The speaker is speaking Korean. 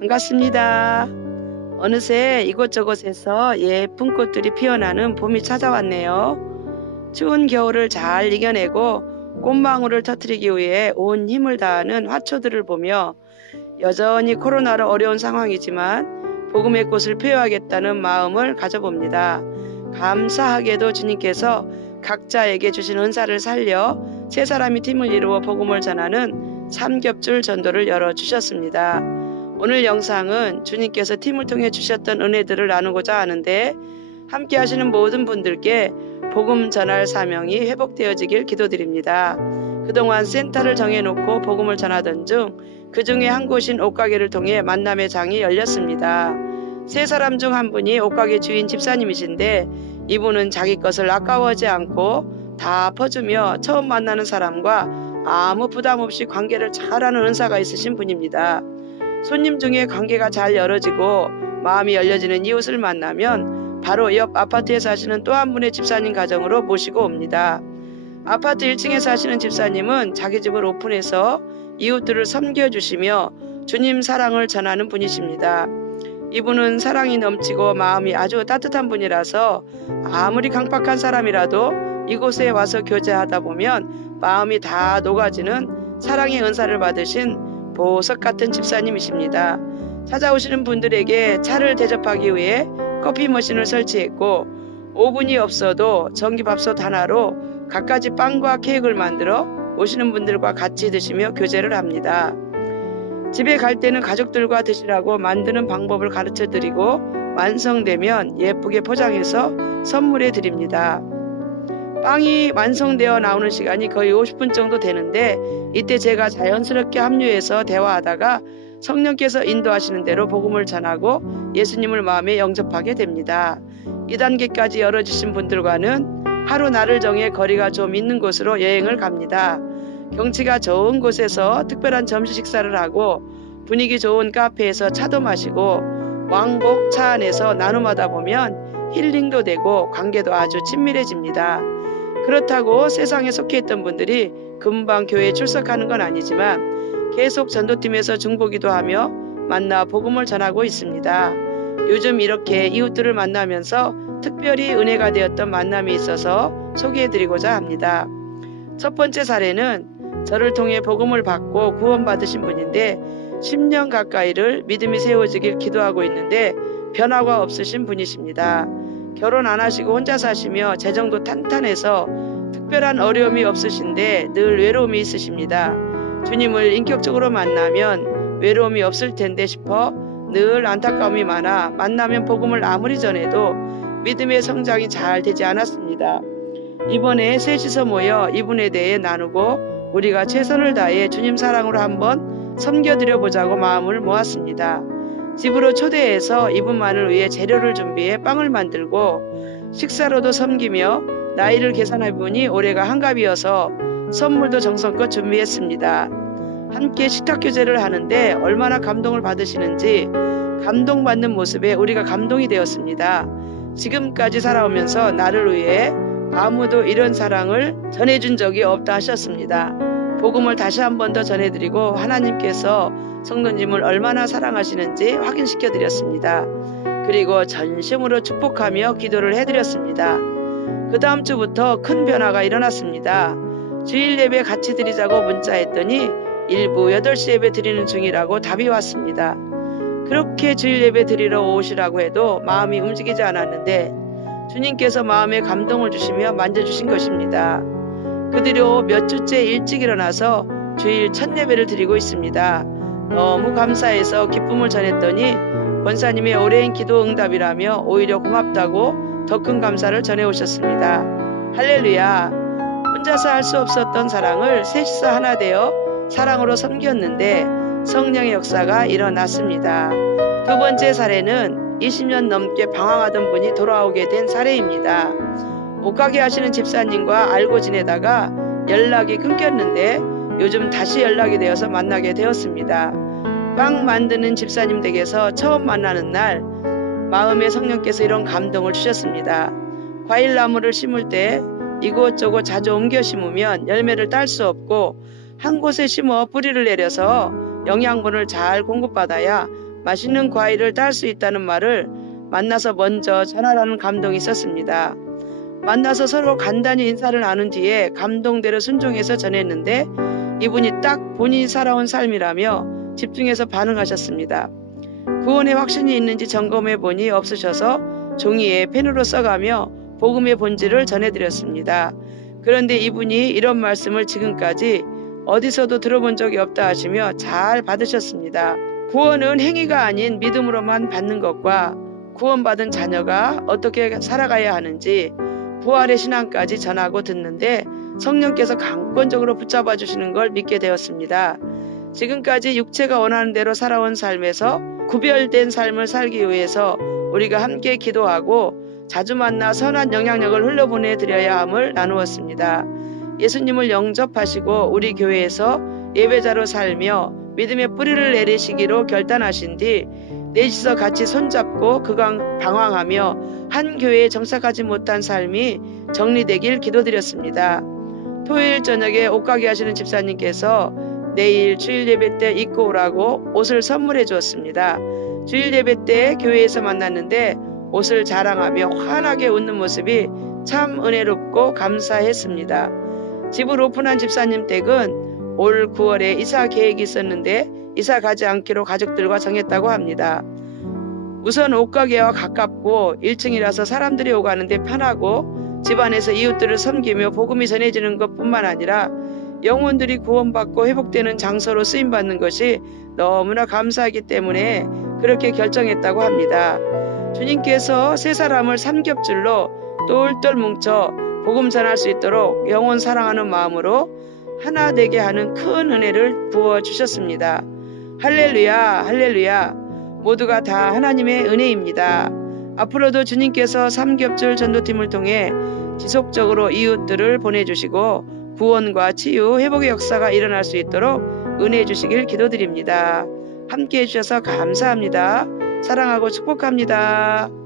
반갑습니다. 어느새 이곳저곳에서 예쁜 꽃들이 피어나는 봄이 찾아왔네요. 추운 겨울을 잘 이겨내고 꽃망울을 터뜨리기 위해 온 힘을 다하는 화초들을 보며 여전히 코로나로 어려운 상황이지만 복음의 꽃을 피워야겠다는 마음을 가져봅니다. 감사하게도 주님께서 각자에게 주신 은사를 살려 세 사람이 팀을 이루어 복음을 전하는 삼겹줄 전도를 열어주셨습니다. 오늘 영상은 주님께서 팀을 통해 주셨던 은혜들을 나누고자 하는데, 함께 하시는 모든 분들께 복음 전할 사명이 회복되어지길 기도드립니다. 그동안 센터를 정해놓고 복음을 전하던 중 그 중에 한 곳인 옷가게를 통해 만남의 장이 열렸습니다. 세 사람 중 한 분이 옷가게 주인 집사님이신데, 이분은 자기 것을 아까워하지 않고 다 퍼주며 처음 만나는 사람과 아무 부담 없이 관계를 잘하는 은사가 있으신 분입니다. 손님 중에 관계가 잘 열어지고 마음이 열려지는 이웃을 만나면 바로 옆 아파트에 사시는 또 한 분의 집사님 가정으로 모시고 옵니다. 아파트 1층에 사시는 집사님은 자기 집을 오픈해서 이웃들을 섬겨주시며 주님 사랑을 전하는 분이십니다. 이분은 사랑이 넘치고 마음이 아주 따뜻한 분이라서 아무리 강박한 사람이라도 이곳에 와서 교제하다 보면 마음이 다 녹아지는 사랑의 은사를 받으신 보석 같은 집사님이십니다. 찾아오시는 분들에게 차를 대접하기 위해 커피 머신을 설치했고, 오븐이 없어도 전기밥솥 하나로 갖가지 빵과 케이크를 만들어 오시는 분들과 같이 드시며 교제를 합니다. 집에 갈 때는 가족들과 드시라고 만드는 방법을 가르쳐 드리고 완성되면 예쁘게 포장해서 선물해 드립니다. 빵이 완성되어 나오는 시간이 거의 50분 정도 되는데, 이때 제가 자연스럽게 합류해서 대화하다가 성령께서 인도하시는 대로 복음을 전하고 예수님을 마음에 영접하게 됩니다. 2단계까지 열어주신 분들과는 하루 날을 정해 거리가 좀 있는 곳으로 여행을 갑니다. 경치가 좋은 곳에서 특별한 점심 식사를 하고 분위기 좋은 카페에서 차도 마시고 왕복 차 안에서 나눔하다 보면 힐링도 되고 관계도 아주 친밀해집니다. 그렇다고 세상에 속해 있던 분들이 금방 교회에 출석하는 건 아니지만 계속 전도팀에서 중보기도 하며 만나 복음을 전하고 있습니다. 요즘 이렇게 이웃들을 만나면서 특별히 은혜가 되었던 만남이 있어서 소개해드리고자 합니다. 첫 번째 사례는 저를 통해 복음을 받고 구원받으신 분인데, 10년 가까이를 믿음이 세워지길 기도하고 있는데 변화가 없으신 분이십니다. 결혼 안 하시고 혼자 사시며 재정도 탄탄해서 특별한 어려움이 없으신데 늘 외로움이 있으십니다. 주님을 인격적으로 만나면 외로움이 없을 텐데 싶어 늘 안타까움이 많아 만나면 복음을 아무리 전해도 믿음의 성장이 잘 되지 않았습니다. 이번에 셋이서 모여 이분에 대해 나누고 우리가 최선을 다해 주님 사랑으로 한번 섬겨드려 보자고 마음을 모았습니다. 집으로 초대해서 이분만을 위해 재료를 준비해 빵을 만들고 식사로도 섬기며 나이를 계산해보니 올해가 한갑이어서 선물도 정성껏 준비했습니다. 함께 식탁교제를 하는데 얼마나 감동을 받으시는지 감동받는 모습에 우리가 감동이 되었습니다. 지금까지 살아오면서 나를 위해 아무도 이런 사랑을 전해준 적이 없다 하셨습니다. 복음을 다시 한 번 더 전해드리고 하나님께서 성도님을 얼마나 사랑하시는지 확인시켜 드렸습니다. 그리고 전심으로 축복하며 기도를 해드렸습니다. 그 다음 주부터 큰 변화가 일어났습니다. 주일 예배 같이 드리자고 문자했더니 일부 8시 예배 드리는 중이라고 답이 왔습니다. 그렇게 주일 예배 드리러 오시라고 해도 마음이 움직이지 않았는데 주님께서 마음에 감동을 주시며 만져주신 것입니다. 그 뒤로 몇 주째 일찍 일어나서 주일 첫 예배를 드리고 있습니다. 너무 감사해서 기쁨을 전했더니 권사님의 오랜 기도 응답이라며 오히려 고맙다고 더 큰 감사를 전해오셨습니다. 할렐루야. 혼자서 할 수 없었던 사랑을 셋이서 하나 되어 사랑으로 섬겼는데 성령의 역사가 일어났습니다. 두 번째 사례는 20년 넘게 방황하던 분이 돌아오게 된 사례입니다. 옷가게 하시는 집사님과 알고 지내다가 연락이 끊겼는데 요즘 다시 연락이 되어서 만나게 되었습니다. 빵 만드는 집사님 댁에서 처음 만나는 날 마음에 성령께서 이런 감동을 주셨습니다. 과일나무를 심을 때 이곳저곳 자주 옮겨 심으면 열매를 딸 수 없고 한 곳에 심어 뿌리를 내려서 영양분을 잘 공급받아야 맛있는 과일을 딸 수 있다는 말을 만나서 먼저 전하라는 감동이 있었습니다. 만나서 서로 간단히 인사를 나눈 뒤에 감동대로 순종해서 전했는데 이분이 딱 본인이 살아온 삶이라며 집중해서 반응하셨습니다. 구원의 확신이 있는지 점검해 보니 없으셔서 종이에 펜으로 써가며 복음의 본질을 전해드렸습니다. 그런데 이분이 이런 말씀을 지금까지 어디서도 들어본 적이 없다 하시며 잘 받으셨습니다. 구원은 행위가 아닌 믿음으로만 받는 것과 구원받은 자녀가 어떻게 살아가야 하는지 부활의 신앙까지 전하고 듣는데 성령께서 강권적으로 붙잡아 주시는 걸 믿게 되었습니다. 지금까지 육체가 원하는 대로 살아온 삶에서 구별된 삶을 살기 위해서 우리가 함께 기도하고 자주 만나 선한 영향력을 흘려보내 드려야 함을 나누었습니다. 예수님을 영접하시고 우리 교회에서 예배자로 살며 믿음의 뿌리를 내리시기로 결단하신 뒤 넷이서 같이 손잡고 방황하며 한 교회에 정착하지 못한 삶이 정리되길 기도드렸습니다. 토요일 저녁에 옷가게 하시는 집사님께서 내일 주일 예배 때 입고 오라고 옷을 선물해 주었습니다. 주일 예배 때 교회에서 만났는데 옷을 자랑하며 환하게 웃는 모습이 참 은혜롭고 감사했습니다. 집을 오픈한 집사님 댁은 올 9월에 이사 계획이 있었는데 이사 가지 않기로 가족들과 정했다고 합니다. 우선 옷가게와 가깝고 1층이라서 사람들이 오가는데 편하고 집안에서 이웃들을 섬기며 복음이 전해지는 것뿐만 아니라 영혼들이 구원받고 회복되는 장소로 쓰임받는 것이 너무나 감사하기 때문에 그렇게 결정했다고 합니다. 주님께서 세 사람을 삼겹줄로 똘똘 뭉쳐 복음 전할 수 있도록 영혼 사랑하는 마음으로 하나 되게 하는 큰 은혜를 부어주셨습니다. 할렐루야, 할렐루야. 모두가 다 하나님의 은혜입니다. 앞으로도 주님께서 삼겹줄 전도팀을 통해 지속적으로 이웃들을 보내주시고 구원과 치유, 회복의 역사가 일어날 수 있도록 은혜해 주시길 기도드립니다. 함께해 주셔서 감사합니다. 사랑하고 축복합니다.